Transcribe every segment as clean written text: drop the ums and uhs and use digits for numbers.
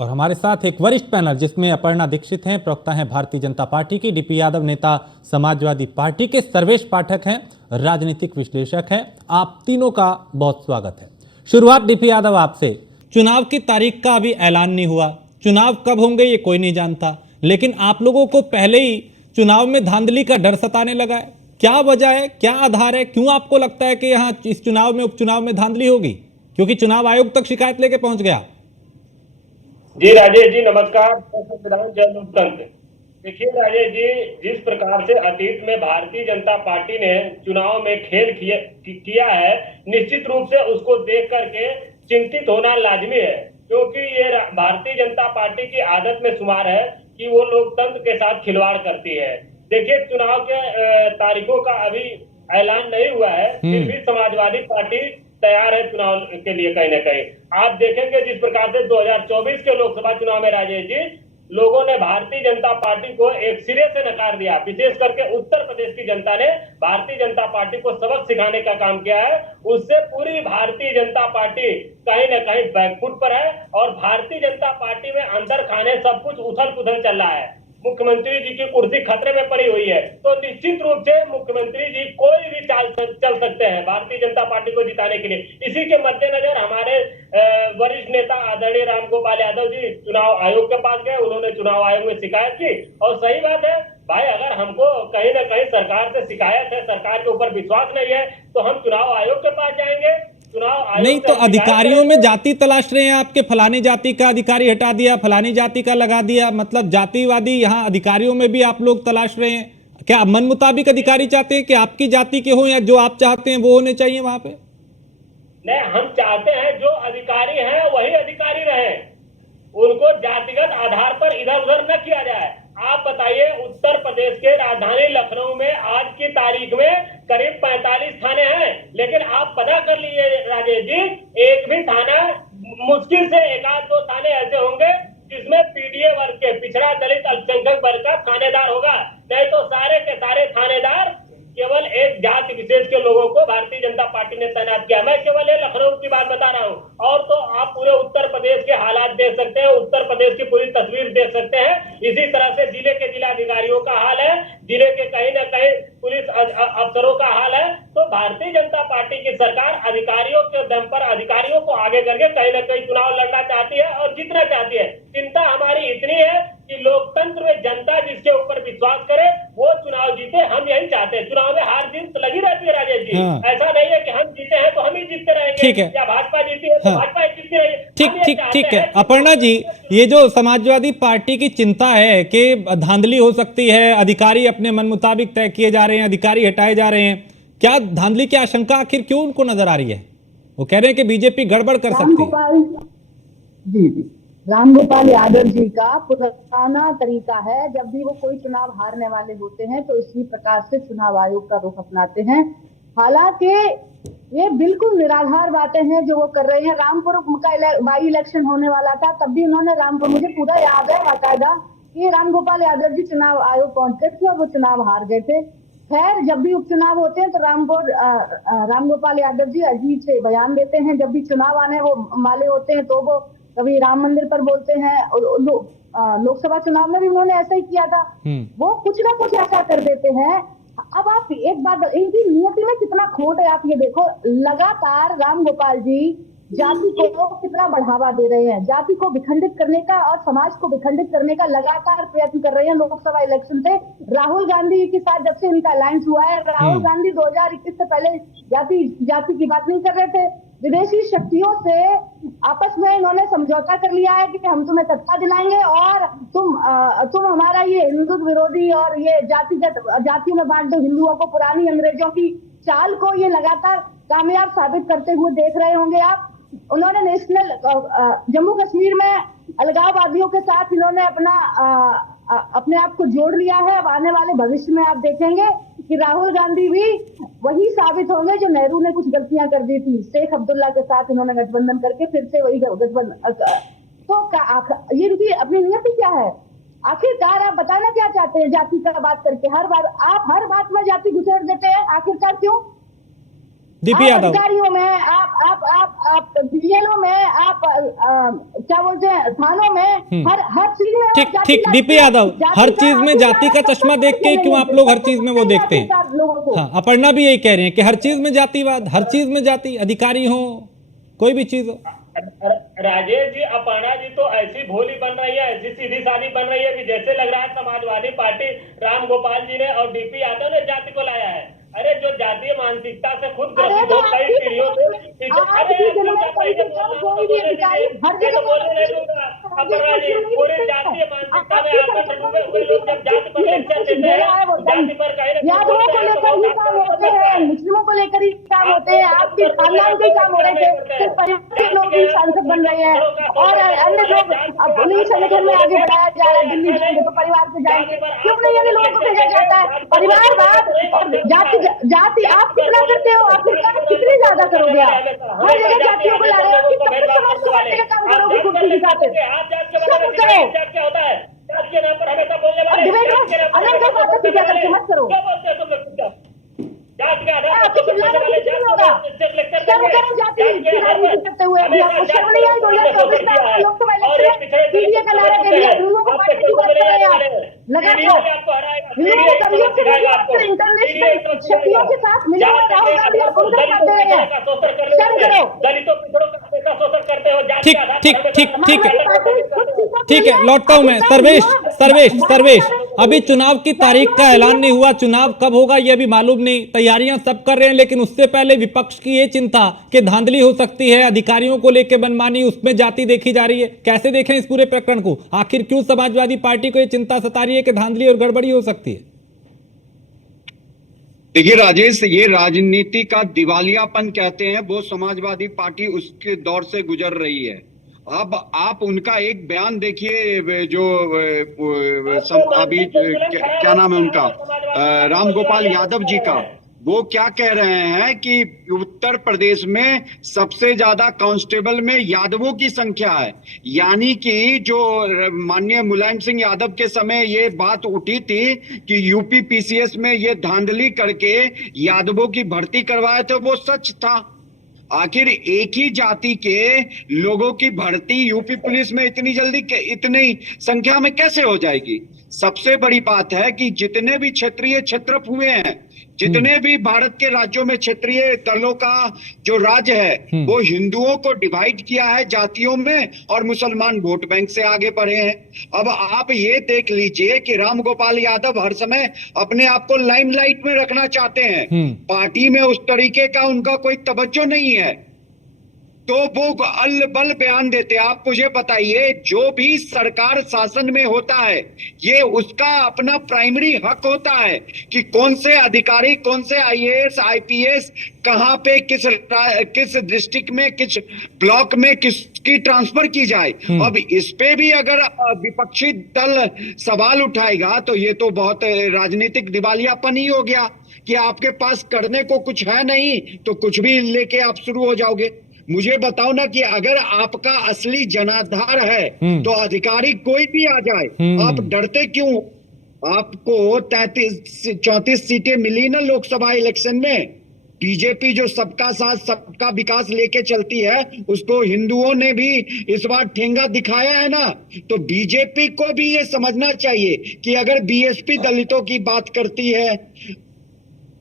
और हमारे साथ एक वरिष्ठ पैनल जिसमें अपर्णा दीक्षित हैं, प्रवक्ता हैं भारतीय जनता पार्टी की, डीपी यादव नेता समाजवादी पार्टी के, सर्वेश पाठक हैं राजनीतिक विश्लेषक हैं। आप तीनों का बहुत स्वागत है। शुरुआत डीपी यादव आपसे। चुनाव की तारीख का अभी ऐलान नहीं हुआ, चुनाव कब होंगे ये कोई नहीं जानता, लेकिन आप लोगों को पहले ही चुनाव में धांधली का डर सताने लगा है। क्या वजह है, क्या आधार है, क्यों आपको लगता है कि यहाँ इस चुनाव में उपचुनाव में धांधली होगी? क्योंकि चुनाव आयोग तक शिकायत लेके पहुंच गया। जी राजेश जी नमस्कार। संविधान जय लोकतंत्र। देखिए राजेश जी, जिस प्रकार से अतीत में भारतीय जनता पार्टी ने चुनाव में खेल किया है, निश्चित रूप से उसको देख करके चिंतित होना लाजमी है, क्योंकि ये भारतीय जनता पार्टी की आदत में शुमार है कि वो लोकतंत्र के साथ खिलवाड़ करती है। देखिए, चुनाव के तारीखों का अभी ऐलान नहीं हुआ है, फिर भी समाजवादी पार्टी तैयार है चुनाव के लिए। कहीं ना कहीं आप देखेंगे जिस प्रकार से 2024 के लोकसभा चुनाव में राजेश जी, लोगों ने भारतीय जनता पार्टी को एक सिरे से नकार दिया। विशेष करके उत्तर प्रदेश की जनता ने भारतीय जनता पार्टी को सबक सिखाने का काम किया है। उससे पूरी भारतीय जनता पार्टी कहीं ना कहीं बैकफुट पर है और भारतीय जनता पार्टी में अंदर खाने सब कुछ उथल पुथल चल रहा है। मुख्यमंत्री जी की कुर्सी खतरे में पड़ी हुई है, तो निश्चित रूप से मुख्यमंत्री जी कोई भी चाल चल सकते हैं भारतीय जनता पार्टी को जिताने के लिए। इसी के मद्देनजर हमारे वरिष्ठ नेता आदरणीय रामगोपाल यादव जी चुनाव आयोग के पास गए। उन्होंने चुनाव आयोग में शिकायत की, और सही बात है भाई, अगर हमको कहीं ना कहीं सरकार से शिकायत है, सरकार के ऊपर विश्वास नहीं है, तो हम चुनाव आयोग के पास जाएंगे। नहीं तो अधिकारियों में जाति तलाश रहे हैं आपके, फलानी जाति का अधिकारी हटा दिया, फलानी जाति का लगा दिया, मतलब जातिवादी यहाँ अधिकारियों में भी आप लोग तलाश रहे हैं। क्या मन मुताबिक अधिकारी चाहते हैं कि आपकी जाति के हो, या जो आप चाहते हैं वो होने चाहिए वहां पे? नहीं, हम चाहते हैं जो अधिकारी हैं वही अधिकारी रहे, उनको जातिगत आधार पर इधर उधर न किया जाए। आप बताइए, उत्तर प्रदेश के राजधानी लखनऊ में आज की तारीख में करीब 45 थाने हैं, लेकिन आप पता कर लीजिए राजेश जी, एक भी थाना, मुश्किल से एक आध दो थाने ऐसे होंगे जिसमें पीडीए वर्ग के, पिछड़ा दलित अल्पसंख्यक वर्ग का थानेदार होगा। नहीं तो सारे के सारे थानेदार केवल एक जाति विशेष के लोगों को भारतीय जनता पार्टी ने तैनात किया। मैं केवल ये लखनऊ की बात बता रहा हूँ, और तो आप पूरे उत्तर प्रदेश के हालात देख सकते हैं, उत्तर प्रदेश की पूरी तस्वीर देख सकते हैं। इसी तरह से जिले के जिलाधिकारियों का हाल है, जिले के कहीं ना कहीं पुलिस अफसरों का हाल है। तो भारतीय जनता पार्टी की सरकार अधिकारियों के दम पर, अधिकारियों को आगे करके कहीं ना कहीं चुनाव लड़ना चाहती है और जीतना चाहती है। चिंता हमारी इतनी है कि लोकतंत्र में जनता जिसके ऊपर विश्वास करे वो चुनाव जीते, हम यही चाहते हैं। चुनाव में हार जीत लगी रहती है राजेश जी। ऐसा नहीं है कि हम जीते हैं तो हम ही जीतते रहेंगे, ठीक है, या भाजपा जीती है तो भाजपा ही जीतती रहेगी। ठीक है अपर्णा जी, ये जो समाजवादी पार्टी की चिंता है कि धांधली हो सकती है, अधिकारी अपने मन मुताबिक तय किए जा रहे हैं, अधिकारी हटाए जा रहे हैं, क्या धांधली की आशंका आखिर क्यों उनको नजर आ रही है? वो कह रहे हैं कि बीजेपी गड़बड़ कर सकती है। जी, रामगोपाल यादव जी का पुराना तरीका है, जब भी वो कोई चुनाव हारने वाले होते हैं तो इसी प्रकार से चुनाव आयोग का रुख अपनाते हैं। हालांकि ये बिल्कुल निराधार बातें हैं जो वो कर रहे हैं। रामपुर का बाई इलेक्शन होने वाला था, तब भी उन्होंने रामपुर, मुझे पूरा याद है बाकायदा, कि रामगोपाल यादव जी चुनाव आयोग पहुंचे थे और वो चुनाव हार गए थे। खैर, जब भी उपचुनाव होते हैं तो रामगोपाल यादव जी अजीब से बयान देते हैं। जब भी चुनाव आने वो वाले होते हैं तो वो कभी राम मंदिर पर बोलते हैं, और लोकसभा चुनाव में भी उन्होंने ऐसा ही किया था। वो कुछ ना कुछ ऐसा कर देते हैं। अब आप एक बात, इनकी नियति में कितना खोट है आप ये देखो। लगातार रामगोपाल जी जाति को कितना बढ़ावा दे रहे हैं, जाति को विखंडित करने का और समाज को विखंडित करने का लगातार प्रयत्न कर रहे हैं। लोकसभा इलेक्शन से राहुल गांधी के साथ जब से इनका अलायंस हुआ है, राहुल गांधी 2021 से पहले जाति की बात नहीं कर रहे थे। विदेशी शक्तियों से आपस में इन्होंने समझौता कर लिया है कि हम तुम्हें सत्ता दिलाएंगे और तुम हमारा ये हिंदू विरोधी और ये जातियों में बांट दो हिंदुओं को, पुरानी अंग्रेजों की चाल को ये लगातार कामयाब साबित करते हुए देख रहे होंगे आप। उन्होंने नेशनल जम्मू कश्मीर में अलगाववादियों के साथ इन्होंने अपने आप को जोड़ लिया है। अब आने वाले भविष्य में आप देखेंगे कि राहुल गांधी भी वही साबित होंगे जो नेहरू ने कुछ गलतियां कर दी थी। शेख अब्दुल्ला के साथ इन्होंने गठबंधन करके फिर से वही गठबंधन। तो ये इनकी अपनी नियति क्या है? आखिरकार आप बताना क्या चाहते हैं जाति का बात करके? हर बार में जाति घुसेड़ देते हैं, आखिरकार क्यों? डीपी आप यादव, अधिकारियों में, आप बीएलओ में, आप क्या बोलते हैं, थानों में, हर चीज में ठीक ठीक, डीपी यादव, हर चीज में जाति का चश्मा देख के क्यों आप लोग हर चीज में वो देखते हैं? लोगों को। हाँ, अपर्णा भी यही कह रहे हैं कि हर चीज में जातिवाद, हर चीज में जाति, अधिकारी हो, कोई भी चीज हो। राजेश जी, अपर्णा जी तो ऐसी भोली बन रही है, ऐसी सीधी सादी बन रही है कि जैसे लग रहा है समाजवादी पार्टी राम गोपाल जी ने और डीपी यादव ने जाति को लाया है। अरे जो जातीय मानसिकता से खुद ग्रसित हो कई पीढ़ियों से, अरे कोई भी अधिकारी हर जगह बोलने नहीं दूंगा। अपर्णा जी, पूरी जातीय मानसिकता में आकर डूबे हुए लोग जब जाति पर लेक्चर देते हैं, जाति पर कहीं यादवों को लेकर ही काम होते हैं, मुस्लिमों को लेकर ही काम होते हैं, आपके खानदान के काम हो रहे थे, फिर परिवार के लोग भी सांसद बन रहे हैं और अन्य लोग अब उन्हीं संगठन में आगे बढ़ाया जा रहा है। दिल्ली जाएंगे तो परिवार से जाएंगे, क्यों नहीं अन्य लोगों को भेजा जाता है? परिवारवाद और जाति आप कितना करते हो? आप सरकार कितनी ज्यादा करोगे? आप हर जगह जातियों को ला रहे हो, कब तक समाज संभालने का काम करोगे? खुद की खातिर सब करो। क्या होता है? जात के नाम पर हमेशा बोलने वाले, अलग का बात है, करके मत करो। क्या बोलते हैं तुम लोग? जात के आधार आपकी चिल्लाने से कुछ नहीं होगा। सब करो जाति की राजनीति करते हुए अभी आपको शर्म नहीं आई? 2024 में आपने लोकसभा इलेक्शन में पीडीए का नारा दे दिया, हिंदुओं को बांटने की बात कर रहे हैं आप। लगा दो हिंदुओं को कमियों से देखिए, इंटरनेशनल शक्तियों के साथ मिले हुए राहुल गांधी और कांग्रेस कर दे रहे हैं। शर्म करो। दलितों पिछड़ों का हमेशा शोषण करते हो। ठीक ठीक ठीक ठीक है, ठीक है, लौटता हूं मैं। सर्वेश, अभी चुनाव की तारीख का ऐलान नहीं हुआ, चुनाव कब होगा ये भी मालूम नहीं, तैयारियां सब कर रहे हैं, लेकिन उससे पहले विपक्ष की ये चिंता कि धांधली हो सकती है, अधिकारियों को लेकर मनमानी, उसमें जाति देखी जा रही है। कैसे देखें इस पूरे प्रकरण को? आखिर क्यों समाजवादी पार्टी को ये चिंता सता रही है कि धांधली और गड़बड़ी हो सकती है? देखिए राजेश, ये राजनीति का दिवालियापन कहते हैं, वो समाजवादी पार्टी उसके दौर से गुजर रही है। अब आप उनका एक बयान देखिए, जो अभी क्या नाम है उनका, राम गोपाल यादव जी का, वो क्या कह रहे हैं कि उत्तर प्रदेश में सबसे ज्यादा कांस्टेबल में यादवों की संख्या है। यानी कि जो माननीय मुलायम सिंह यादव के समय ये बात उठी थी कि यूपी पीसीएस में ये धांधली करके यादवों की भर्ती करवाए थे, वो सच था। आखिर एक ही जाति के लोगों की भर्ती यूपी पुलिस में इतनी जल्दी इतनी संख्या में कैसे हो जाएगी? सबसे बड़ी बात है कि जितने भी क्षेत्रीय क्षेत्रप हुए हैं, जितने भी भारत के राज्यों में क्षेत्रीय दलों का जो राज्य है, वो हिंदुओं को डिवाइड किया है जातियों में और मुसलमान वोट बैंक से आगे बढ़े हैं। अब आप ये देख लीजिए कि राम गोपाल यादव हर समय अपने आप को लाइमलाइट में रखना चाहते हैं, पार्टी में उस तरीके का उनका कोई तवज्जो नहीं है, तो वो अल-बल बयान देते। आप मुझे बताइए, जो भी सरकार शासन में होता है, ये उसका अपना प्राइमरी हक होता है कि कौन से अधिकारी, कौन से आईएएस, आईपीएस कहां पे किस डिस्ट्रिक्ट में, किस ब्लॉक में किसकी ट्रांसफर की जाए। अब इस पे भी अगर विपक्षी दल सवाल उठाएगा तो ये तो बहुत राजनीतिक दिवालियापन ही हो गया कि आपके पास करने को कुछ है नहीं तो कुछ भी लेके आप शुरू हो जाओगे। मुझे बताओ ना कि अगर आपका असली जनाधार है तो अधिकारी कोई भी आ जाए, आप डरते क्यों? आपको 34 सीटें मिली ना लोकसभा इलेक्शन में। बीजेपी जो सबका साथ सबका विकास लेके चलती है, उसको हिंदुओं ने भी इस बार ठेंगा दिखाया है ना। तो बीजेपी को भी ये समझना चाहिए कि अगर बीएसपी दलितों की बात करती है,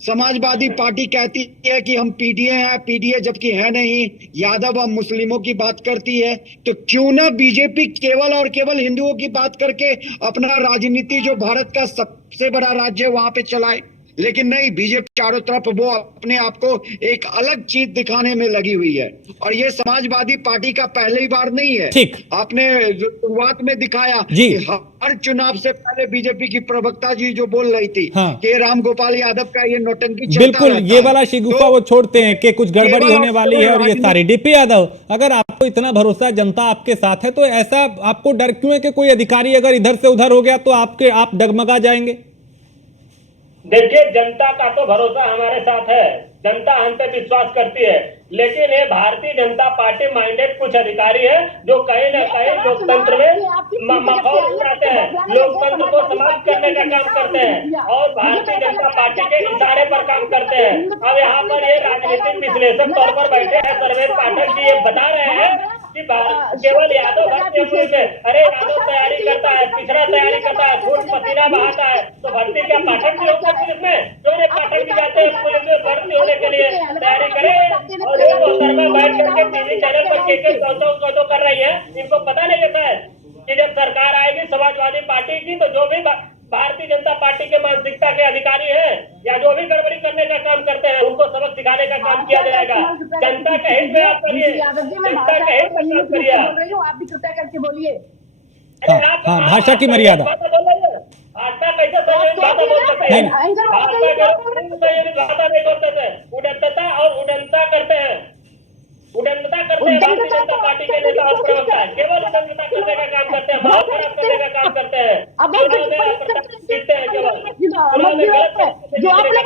समाजवादी पार्टी कहती है कि हम पीडीए हैं, पीडीए जबकि है नहीं, यादव हम मुस्लिमों की बात करती है, तो क्यों ना बीजेपी केवल और केवल हिंदुओं की बात करके अपना राजनीति जो भारत का सबसे बड़ा राज्य है वहां पे चलाए। लेकिन नहीं, बीजेपी चारों तरफ वो अपने आप को एक अलग चीज दिखाने में लगी हुई है, और ये समाजवादी पार्टी का पहली बार नहीं है। ठीक, आपने जो शुरुआत में दिखाया जी, कि हर चुनाव से पहले बीजेपी की प्रवक्ता जी जो बोल रही थी कि राम गोपाल यादव का ये नौटंकी चलता बिल्कुल रहता ये वाला शिगुफा वो छोड़ते हैं कि कुछ गड़बड़ी होने वाली है और ये सारी। डीपी यादव, अगर आपको इतना भरोसा जनता आपके साथ है तो ऐसा आपको डर क्यों है कि कोई अधिकारी अगर इधर से उधर हो गया तो आप डगमगा जाएंगे? देखिए, जनता का तो भरोसा हमारे साथ है, जनता हम पे विश्वास करती है। लेकिन ये भारतीय जनता पार्टी माइंडेड कुछ अधिकारी है जो कहीं ना कहीं लोकतंत्र में मखौल उड़ाते हैं, लोकतंत्र को समाप्त करने का काम करते हैं और भारतीय जनता पार्टी के इशारे पर काम करते हैं। अब यहाँ पर ये राजनीतिक विश्लेषक तौर पर बैठे हैं सर्वेश पाठक जी, ये बता रहे हैं कि केवल यादव भक्त पुलिस है। अरे यादव तैयारी करता है, पिछड़ा तैयारी करता है, खून पसीना बहाता है, तो भर्ती क्या पाठक भी होते पुलिस में? क्यों नहीं पाठक भी जाते हैं पुलिस में भर्ती होने के लिए? तैयारी करें। और ये मोहतरमा बैठ करके टीवी चैनल पर के कौतो कर रही है, इनको पता नहीं रहता है कि जब सरकार आएगी समाजवादी पार्टी की, तो जो भी भारतीय जनता पार्टी के मानसिकता के अधिकारी हैं या जो भी गड़बड़ी करने का काम करते हैं उनको सबक सिखाने का काम किया जाएगा। जनता के हित में आप करिए, जनता के हित में काम करिए। आप भी कृपया करके बोलिए। हाँ, भाषा की मर्यादा। भाषा कैसे भाषा बोल सकते हैं? भाषा नहीं बोलते थे, उड़नता और उड़नता करते हैं, उड़नता करते हैं भारतीय जनता पार्टी के नेता और प्रवक्ता, केवल उड़नता करने का काम करते हैं, भाव खराब करने का काम करते हैं, जीतते हैं केवल चुनाव में गलत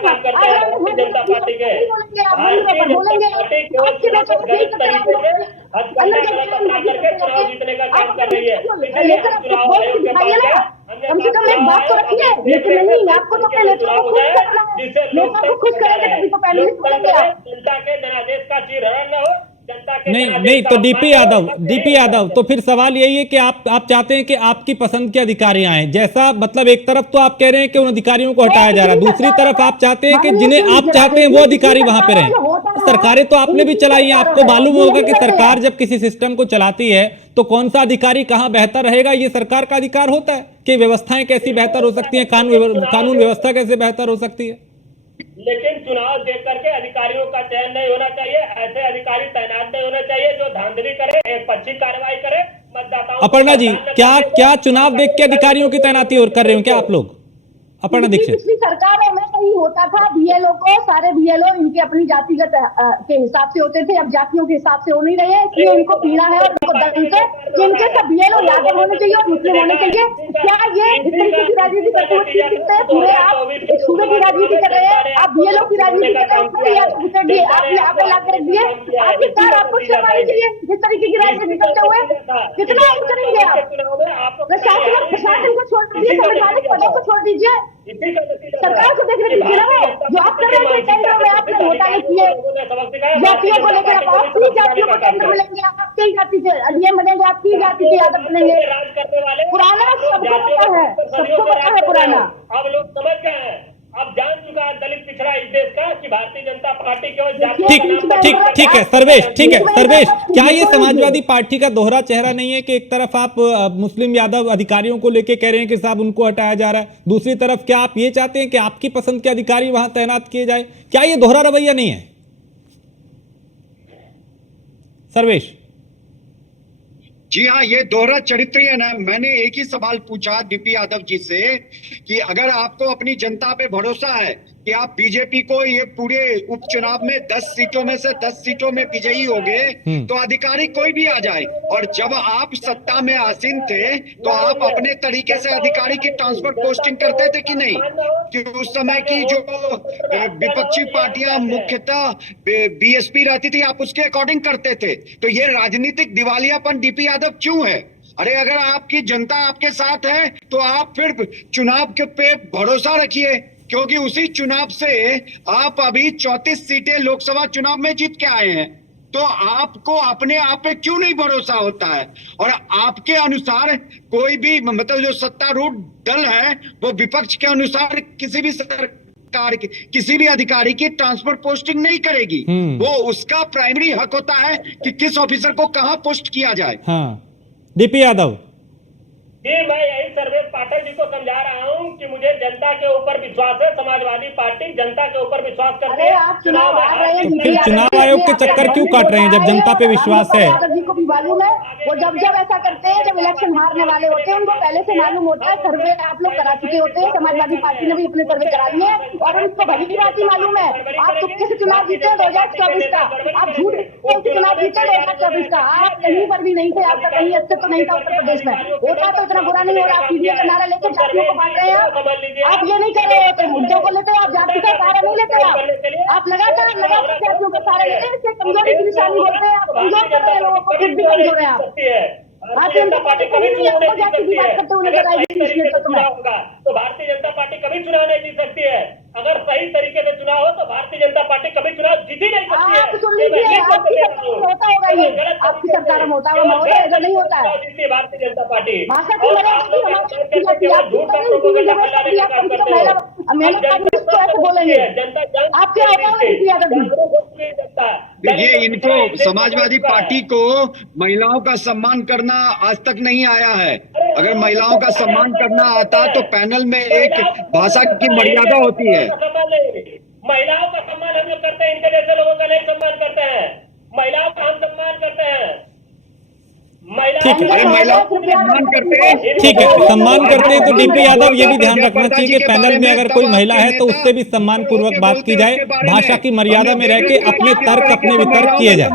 काम करते हैं भारतीय जनता पार्टी के। भारतीय जनता पार्टी केवल चुनाव को गलत तरीके से हथकंडा गलत अपना करके चुनाव जीतने का काम कर रही है। इसलिए हम चुनाव आयोग के पास गए, कम से कम एक बात तो रखिए, लेकिन नहीं आपको तो पहले चुनाव हो जाए, जिससे जनता के जनादेश का चीरहरण न हो, जनता के नहीं तो डीपी यादव तो फिर सवाल यही है कि आप चाहते हैं कि आपकी पसंद के अधिकारी आए, जैसा मतलब एक तरफ तो आप कह रहे हैं कि उन अधिकारियों को हटाया जा रहा है, दूसरी तरफ आप चाहते हैं कि जिन्हें आप चाहते हैं वो अधिकारी वहां पे रहें। सरकारें तो आपने भी चलाई है, आपको मालूम होगा कि सरकार जब किसी सिस्टम को चलाती है तो कौन सा अधिकारी कहां बेहतर रहेगा, ये सरकार का अधिकार होता है कि व्यवस्थाएं कैसी बेहतर हो सकती है, कानून व्यवस्था कैसे बेहतर हो सकती है। लेकिन चुनाव देख करके अधिकारियों का चयन नहीं होना चाहिए, ऐसे अधिकारी तैनात नहीं होना चाहिए जो धांधली करे, एक पक्षी कार्रवाई करे, मतदाताओं। अपर्णा जी, क्या चुनाव देख के अधिकारियों की तैनाती और कर रहे हो क्या आप लोग? अपर्णा दीक्षित, पिछली सरकारों में नहीं होता था, बीएलओ को सारे बीएलओ इनके अपनी जातिगत के हिसाब से होते थे, अब जातियों के हिसाब से हो नहीं रहे हैं, इसलिए इनको पीड़ा है और इनको दर्द है कि इनके सब बीएलओ यादव होने चाहिए और मुस्लिम होने चाहिए। क्या ये इस तरीके की राजनीति करते हुए सीख सकते हैं? पूरे आप एक सूबे की राजनीति कर रहे हैं, आप बीएलओ की राजनीति कर रहे हैं, उसमें यादव घुसेड़ दिए, आप यहाँ पे ला कर रख दिए। आपकी कार आपको शर्म आनी चाहिए जिस तरीके की राजनीति करते हुए। कितना इन करेंगे आप? प्रशासन को छोड़ दीजिए, संवैधानिक पदों को छोड़ दीजिए, सरकार को देखने दीजिए ना। जो आप कर रहे थे केंद्र में, आपने घोटाले किए, जातियों को लेकर आप अपनी जातियों को केंद्र में लेंगे, आपकी जाति से नियम बनेंगे, आपकी जाति के यादव बनेंगे। पुराना सबको पता है, सबको पता है पुराना। अब लोग समझ गए हैं, अब जान चुका है दलित पिछड़ा इस देश का कि भारतीय जनता पार्टी केवल ठीक है सर्वेश, क्या ये समाजवादी पार्टी का दोहरा चेहरा नहीं है कि एक तरफ आप मुस्लिम यादव अधिकारियों को लेके कह रहे हैं कि साहब उनको हटाया जा रहा है, दूसरी तरफ क्या आप ये चाहते हैं कि आपकी पसंद के अधिकारी वहां तैनात किए जाए? क्या ये दोहरा रवैया नहीं है सर्वेश? जी हाँ, ये दोहरा चरित्र है ना। मैंने एक ही सवाल पूछा डीपी यादव जी से कि अगर आपको अपनी जनता पे भरोसा है कि आप बीजेपी को ये पूरे उपचुनाव में 10 सीटों में से 10 सीटों में विजयी होंगे तो अधिकारी कोई भी आ जाए, और जब आप सत्ता में आसीन थे तो आप अपने तरीके से अधिकारी की ट्रांसफर पोस्टिंग करते थे कि नहीं? कि उस समय की जो विपक्षी पार्टियां मुख्यतः बीएसपी रहती थी, आप उसके अकॉर्डिंग करते थे। तो ये राजनीतिक दिवालियापन डीपी यादव क्यों है? अरे अगर आपकी जनता आपके साथ है तो आप फिर चुनाव के पे भरोसा रखिए, क्योंकि उसी चुनाव से आप अभी 34 सीटें लोकसभा चुनाव में जीत के आए हैं। तो आपको अपने आप पे क्यों नहीं भरोसा होता है? और आपके अनुसार कोई भी मतलब जो सत्तारूढ़ दल है वो विपक्ष के अनुसार किसी भी सरकार की किसी भी अधिकारी की ट्रांसफर पोस्टिंग नहीं करेगी। वो उसका प्राइमरी हक होता है कि किस ऑफिसर को कहां पोस्ट किया जाए। हाँ, डीपी यादव जी, मैं यही सर्वेश पाठक जी को समझा रहा हूँ कि मुझे जनता के ऊपर विश्वास है, समाजवादी पार्टी जनता के ऊपर विश्वास करती है। चुनाव आ रहे हैं, फिर चुनाव आयोग के चक्कर क्यों काट रहे हैं जब जनता पे विश्वास है? यादव जी को भी मालूम है, वो जब ऐसा करते हैं, जब इलेक्शन हारने वाले होते हैं, उनको पहले से मालूम होता है। सर्वे आप लोग करा चुके होते हैं, समाजवादी पार्टी ने भी अपने सर्वे करा लिए और उनको भली भांति मालूम है। आप तुक्के से चुनाव जीते 2024 का, आप झूठ चुनाव जीते 2024 का, आप कहीं पर भी नहीं थे, आपका कहीं अस्तित्व नहीं था उत्तर प्रदेश में। होता तो इतना बुरा नहीं हो रहा, आप पीडीए का नारा लेकर के जातियों को बांट रहे हैं आप ये नहीं कर रहे होते, मुद्दों को लेते हो आप, जाति का सहारा नहीं लेते आप लगातार जातियों का सहारा लेते हैं, इससे कमजोरी की निशानी बोलते हैं, आप कमजोर कर रहे हैं लोगों को, फिर भी कमजोर है आप। भारतीय जनता पार्टी कभी चुनाव नहीं जीत सकती है। अगर सही तरीके से चुनाव होगा तो भारतीय जनता पार्टी कभी चुनाव नहीं जीत सकती है। अगर सही तरीके से चुनाव हो तो भारतीय जनता पार्टी कभी चुनाव जीत ही नहीं सकती है। आप सुन लीजिए, आपकी सरकार में होता होगा ये, आपकी सरकार में होता होगा महोदय, ऐसा नहीं होता है। भारतीय जनता पार्टी भाषा की मर्यादा की हमारे बोलेंगे आप क्या देखिए, इनको समाजवादी पार्टी को महिलाओं का सम्मान करना आज तक नहीं आया है। अगर महिलाओं का सम्मान करना आता तो पैनल में एक भाषा की मर्यादा होती है। महिलाओं का सम्मान हम लोग करते हैं, इनके जैसे लोगों का नहीं सम्मान करते हैं। महिलाओं का हम सम्मान करते हैं। ठीक है, अरे महिलाओं को सम्मान करते हैं, ठीक है, सम्मान करते हैं तो डीपी यादव ये भी ध्यान रखना चाहिए कि पैनल में अगर कोई महिला है तो उससे भी सम्मान पूर्वक बात की जाए, भाषा की मर्यादा में रह के अपने तर्क अपने वितर्क किए जाए।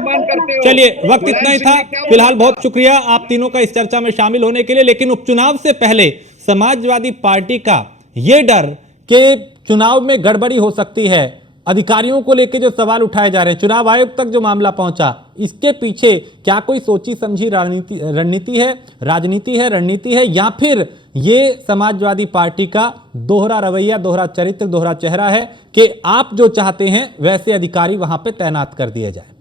चलिए, वक्त इतना ही था। फिलहाल बहुत शुक्रिया आप तीनों का इस चर्चा में शामिल होने के लिए। लेकिन उपचुनाव से पहले समाजवादी पार्टी का ये डर कि चुनाव में गड़बड़ी हो सकती है, अधिकारियों को लेकर जो सवाल उठाए जा रहे हैं, चुनाव आयोग तक जो मामला पहुंचा, इसके पीछे क्या कोई सोची समझी राजनीति है, रणनीति है, या फिर ये समाजवादी पार्टी का दोहरा रवैया, दोहरा चरित्र, दोहरा चेहरा है कि आप जो चाहते हैं वैसे अधिकारी वहां पे तैनात कर दिए जाए।